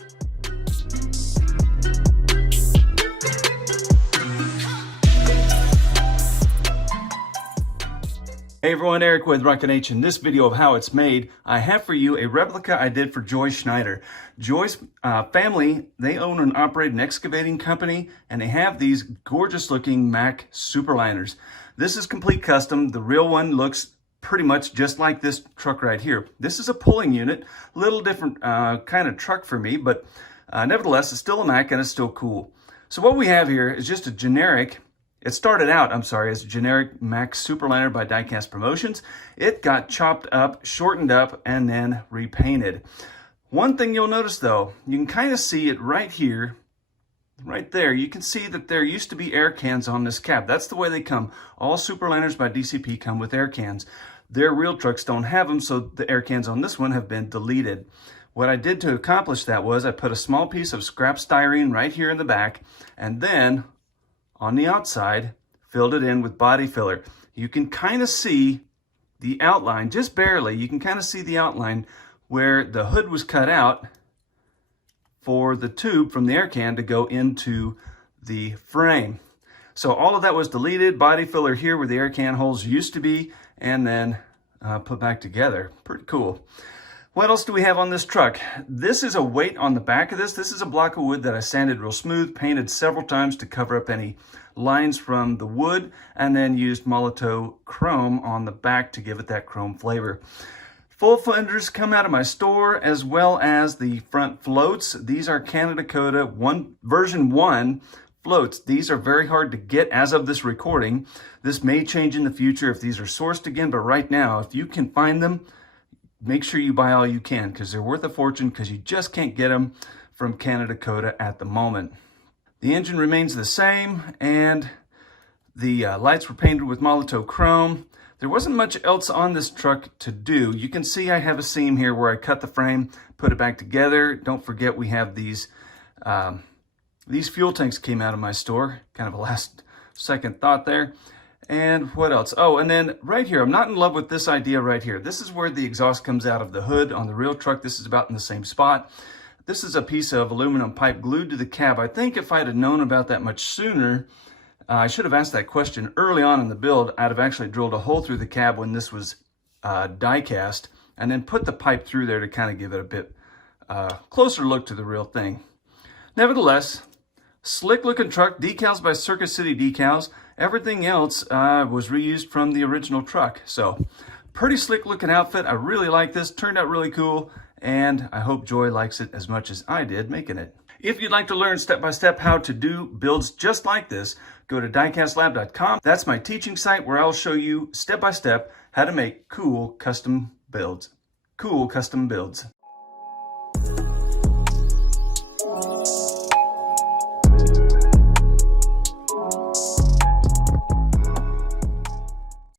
Hey everyone, Eric with Rockin H. In this video of how it's made, I have for you a replica I did for Joy Schneider. Joy's family, they own and operate an excavating company, and they have these gorgeous looking Mack Superliners. This is complete custom. The real one looks pretty much just like this truck right here. This is a pulling unit, a little different kind of truck for me, but nevertheless, it's still a Mack and it's still cool. So what we have here is just a generic, it started out, as a generic Mack Superliner by Diecast Promotions. It got chopped up, shortened up, and then repainted. One thing you'll notice though, you can kind of see it right here, right there. You can see that there used to be air cans on this cab. That's the way they come. All Superliners by DCP come with air cans. Their real trucks don't have them, so the air cans on this one have been deleted. What I did to accomplish that was I put a small piece of scrap styrene right here in the back, and then on the outside, filled it in with body filler. You can kind of see the outline, just barely, you can kind of see the outline where the hood was cut out for the tube from the air can to go into the frame. So all of that was deleted, body filler here where the air can holes used to be, and then put back together. Pretty cool. What else do we have on this truck? This is a weight on the back of this. This is a block of wood that I sanded real smooth, painted several times to cover up any lines from the wood, and then used Molotow chrome on the back to give it that chrome flavor. Full fenders come out of my store, as well as the front floats. These are Canada Coda version 1 floats. These are very hard to get as of this recording. This may change in the future if these are sourced again, but right now, if you can find them, make sure you buy all you can, because they're worth a fortune, because you just can't get them from Canada Coda at the moment. The engine remains the same, and the lights were painted with Molotow chrome. There wasn't much else on this truck to do. You can see I have a seam here where I cut the frame, put it back together. Don't forget we have these fuel tanks came out of my store. Kind of a last second thought there. And what else? Oh, and then right here, I'm not in love with this idea right here. This is where the exhaust comes out of the hood. On the real truck, this is about in the same spot. This is a piece of aluminum pipe glued to the cab. I think if I'd have known about that much sooner, I should have asked that question early on in the build. I'd have actually drilled a hole through the cab when this was die cast, and then put the pipe through there to kind of give it a bit closer look to the real thing. Nevertheless, slick looking truck, decals by Circus City Decals. Everything else was reused from the original truck. So pretty slick looking outfit. I really like this, turned out really cool, and I hope Joy likes it as much as I did making it. If you'd like to learn step-by-step how to do builds just like this, go to diecastlab.com. That's my teaching site where I'll show you step-by-step how to make cool custom builds.